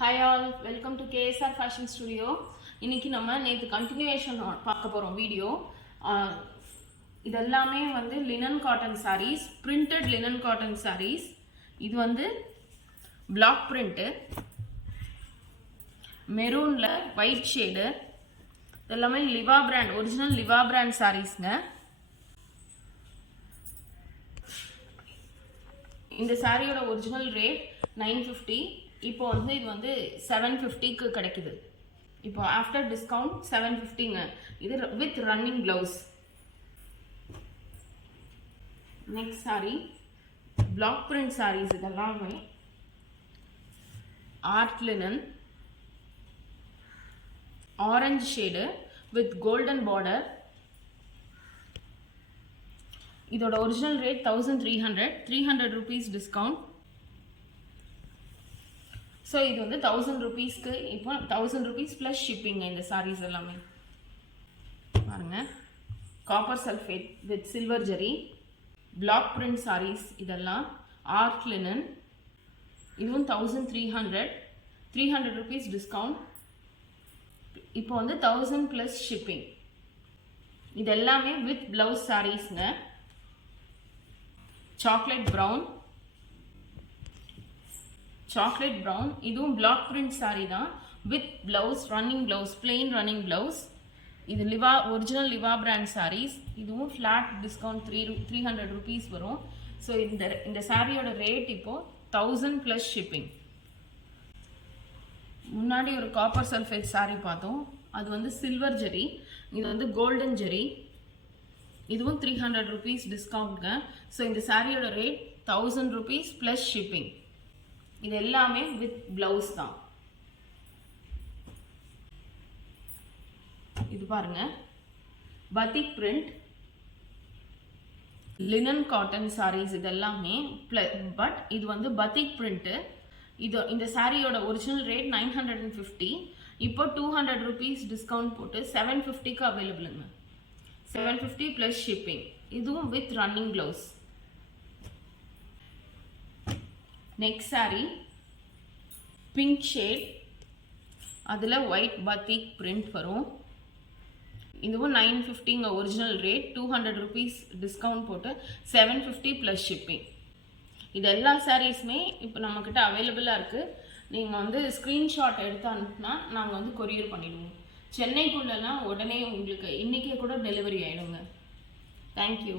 Hi all, welcome to KSR fashion studio. இன்றைக்கி நம்ம நேற்று கண்டினியூவேஷன் பார்க்க போகிறோம் வீடியோ. இதெல்லாமே வந்து linen cotton saris, printed linen cotton saris. இது வந்து பிளாக் பிரிண்ட்டு, மெரூனில் ஒயிட் ஷேடு. இதெல்லாமே Liva brand, original Liva brand சாரீஸ்ங்க. இந்த சாரியோட ஒரிஜினல் ரேட் 950. இப்போ வந்து இது வந்து 750க்கு கிடைக்குது. இப்போ ஆஃப்டர் டிஸ்கவுண்ட் 750ங்க. இது with running blouse. Next sari black print saris. இதெல்லாமே art linen, orange shade with golden border. இதோட original rate 1300, 300 rupees discount. So இது வந்து 1000 rupeesக்கு இப்போ 1000 rupees ப்ளஸ் ஷிப்பிங்க. இந்த சாரீஸ் எல்லாமே பாருங்க, copper sulphate with silver zari, black print saris. இதெல்லாம் ஆர்ட் லினன். இதுவும் 1300, 300 rupees டிஸ்கவுண்ட். இப்போ வந்து 1000 ப்ளஸ் ஷிப்பிங். இது எல்லாமே வித் பிளவுஸ் சாரீஸ்ங்க. Chocolate brown, chocolate brown. இதுவும் பிளாக் பிரிண்ட் சாரீ தான் with blouse, running blouse, plain running blouse. இது லிவா, ஒரிஜினல் லிவா பிராண்ட் சாரீஸ். இதுவும் ஃப்ளாட் டிஸ்கவுண்ட் 300 rupees வரும். ஸோ இந்த சாரியோட ரேட் இப்போது 1000 ப்ளஸ் ஷிப்பிங். முன்னாடி ஒரு காப்பர் சல்ஃபேட் சாரீ பார்த்தோம், அது வந்து சில்வர் ஜெரி. இது வந்து கோல்டன் ஜெரி. இதுவும் 300 rupees டிஸ்கவுண்ட்ங்க. ஸோ இந்த சாரியோட ரேட் 1000 rupees ப்ளஸ் ஷிப்பிங். இது எல்லாமே வித் பிளவுஸ் தான். இது பாருங்க, batik print linen cotton saris. இது எல்லாமே பட் இது வந்து பத்திக் பிரிண்ட். இது இந்த சாரியோட ஒரிஜினல் ரேட் 950. இப்போ 200 rupees டிஸ்கவுண்ட் போட்டு 750க்கு அவைலபிளுங்க. 750 ப்ளஸ் ஷிப்பிங். இதுவும் with running blouse. Next sorry pink shade, அதில் ஒயிட் பத்திக் பிரிண்ட் வரும். இதுவும் 950ங்க ஒரிஜினல் ரேட். 200 rupees டிஸ்கவுண்ட் போட்டு 750 ப்ளஸ் ஷிப்பிங். இது எல்லா சாரீஸுமே இப்போ நம்மக்கிட்ட அவைலபிளாக இருக்குது. நீங்கள் வந்து ஸ்க்ரீன்ஷாட் எடுத்து அனுப்புனா நாங்கள் வந்து கொரியர் பண்ணிவிடுவோம். சென்னைக்குள்ளெல்லாம் உடனே உங்களுக்கு இன்றைக்கே கூட டெலிவரி ஆகிடுங்க. தேங்க்யூ.